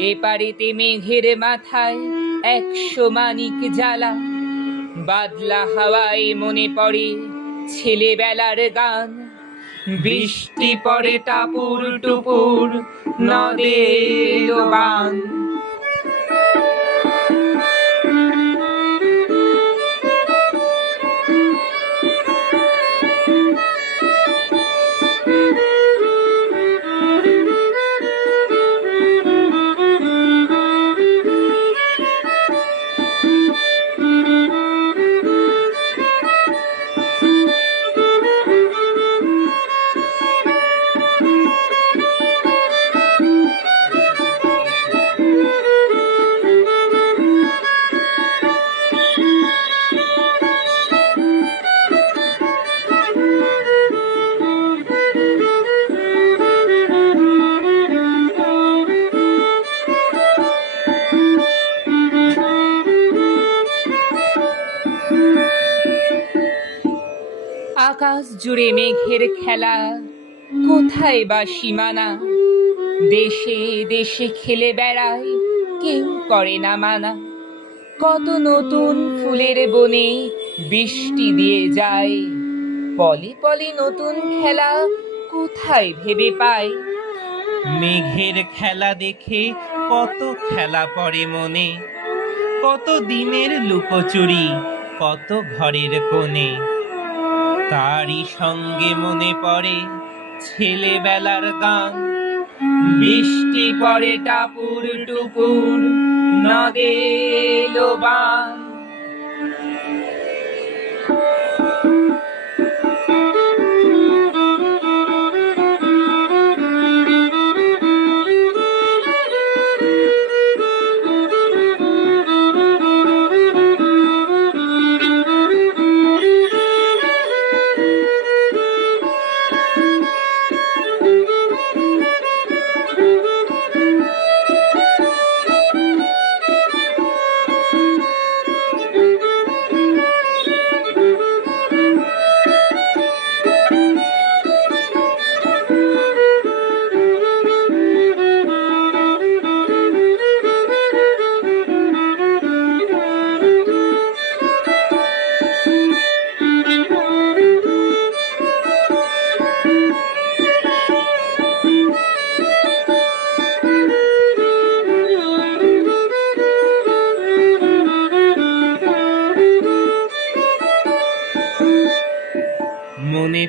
এপারেতে মেঘের মাথায় একশো মানিক জ্বালা। বাদলা হাওয়ায় মনে পড়ে ছেলেবেলার গান। বৃষ্টি পড়ে টাপুর টুপুর নদের বান আকাশ জুড়ে মেঘের খেলা। কোথায় বা সীমানা? দেশে দেশে খেলে বেড়ায়, কেউ করে না মানা। কত নতুন ফুলের বনে বৃষ্টি দিয়ে যায়। পলে পলে নতুন খেলা কোথায় ভেবে পায়? মেঘের খেলা দেখে কত খেলা পড়ে মনে। কত দিনের লুকোচুরি, কত ঘরের কোণে। তারই সঙ্গে মনে পড়ে ছেলেবেলার গান। বৃষ্টি পড়ে টাপুর টুপুর নদে এলো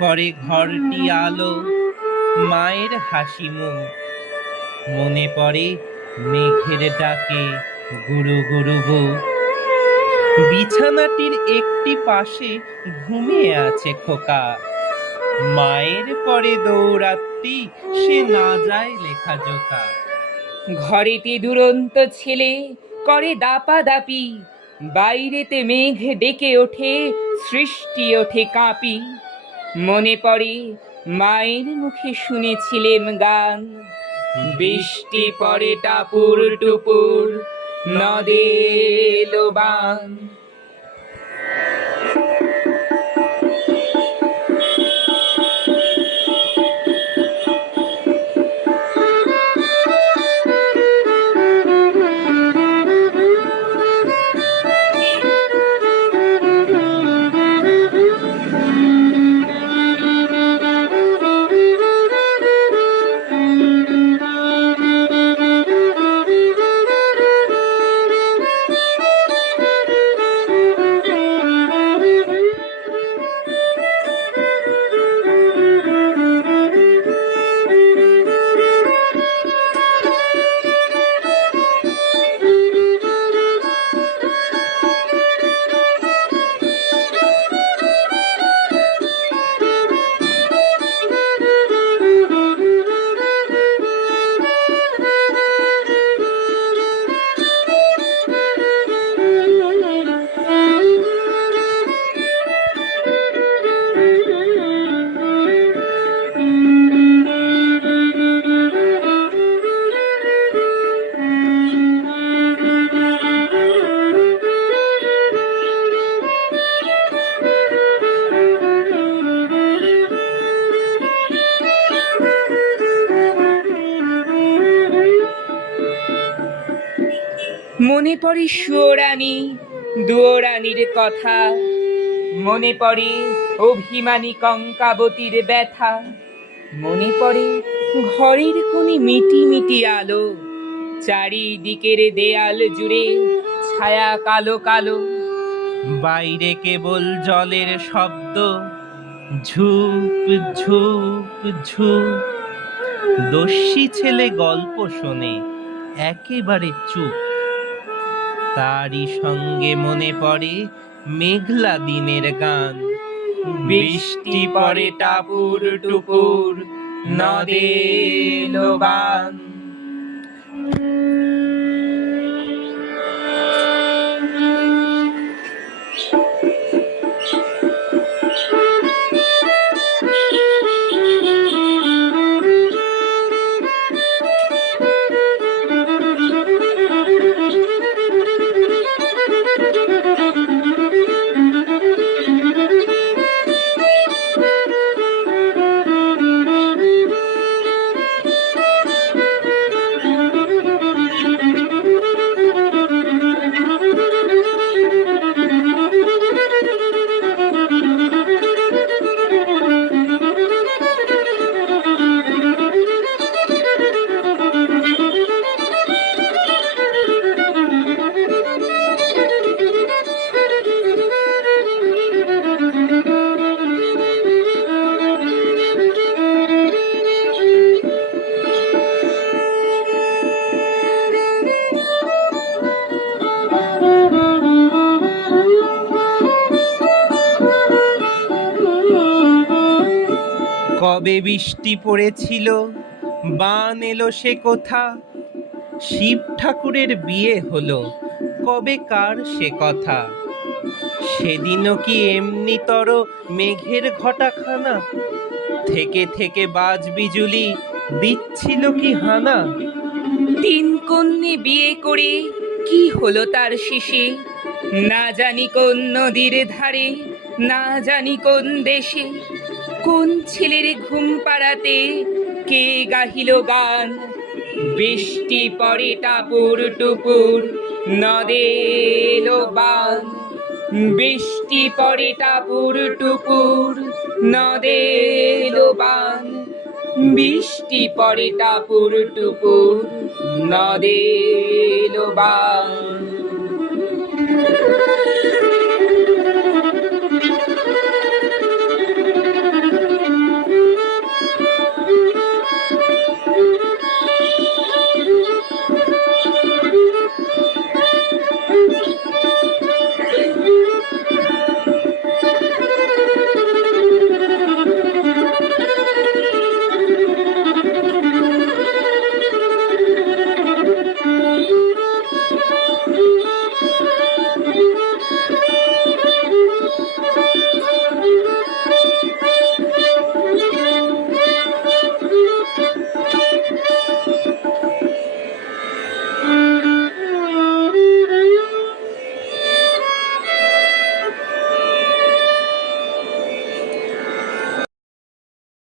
পড়ে ঘরটি আলো, মায়ের হাসি মুখ। মনে পড়ে মেঘের ডাকে, গুরু গুরু বিছানাটির একটি পাশে ঘুমিয়ে আছে খোকা। মায়ের পরে দৌড়াত্তি সে না যায় লেখা জোকা ঘরেতে দুরন্ত ছেলে করে দাপা দাপি বাইরেতে মেঘ ডেকে ওঠে, সৃষ্টি ওঠে কাঁপি। মনে পড়ে মায়ের মুখে শুনেছিলেন গান। বৃষ্টি পড়ে টাপুর টুপুর নদে এলো বান। মনে পড়ে সুয়োরানী, দুয়োরানীর কথা। মনে পড়ে অভিমানী কঙ্কাবতীর ব্যথা। মনে পড়ে ঘরের কোণে মিটি মিটি আলো। চারিদিকের দেয়াল জুড়ে ছায়া কালো কালো। বাইরে কেবল জলের শব্দ। ঝুপ ঝুপ ঝুপ। দস্যি ছেলে গল্প শোনে, একেবারে চুপ। তারই সঙ্গে মনে পড়ে মেঘলা দিনের গান। বৃষ্টি পড়ে টাপুর টুপুর নদে লোবান কবে বৃষ্টি পড়েছিল? বান এলো সে কোথা? শিব ঠাকুরের বিয়ে হলো, কবে কার সে কথা? সেদিনও কি এমনিতর মেঘের ঘটাখানা? থেকে থেকে বাজ বিজুলি দিচ্ছিল কি হানা? তিন কন্যে বিয়ে করে কি হলো তার শেষে? না জানি কোন নদীর ধারে, না জানি কোন দেশে। কোন ছেলের ঘুম পাড়াতে কে গাহিল গান? বৃষ্টি পরে টাপুর টুপুর, নদে এলো বান। বৃষ্টি পরে টাপুর টুপুর, নদে এলো বান। বৃষ্টি পরে টাপুর টুপুর, নদে এলো বান।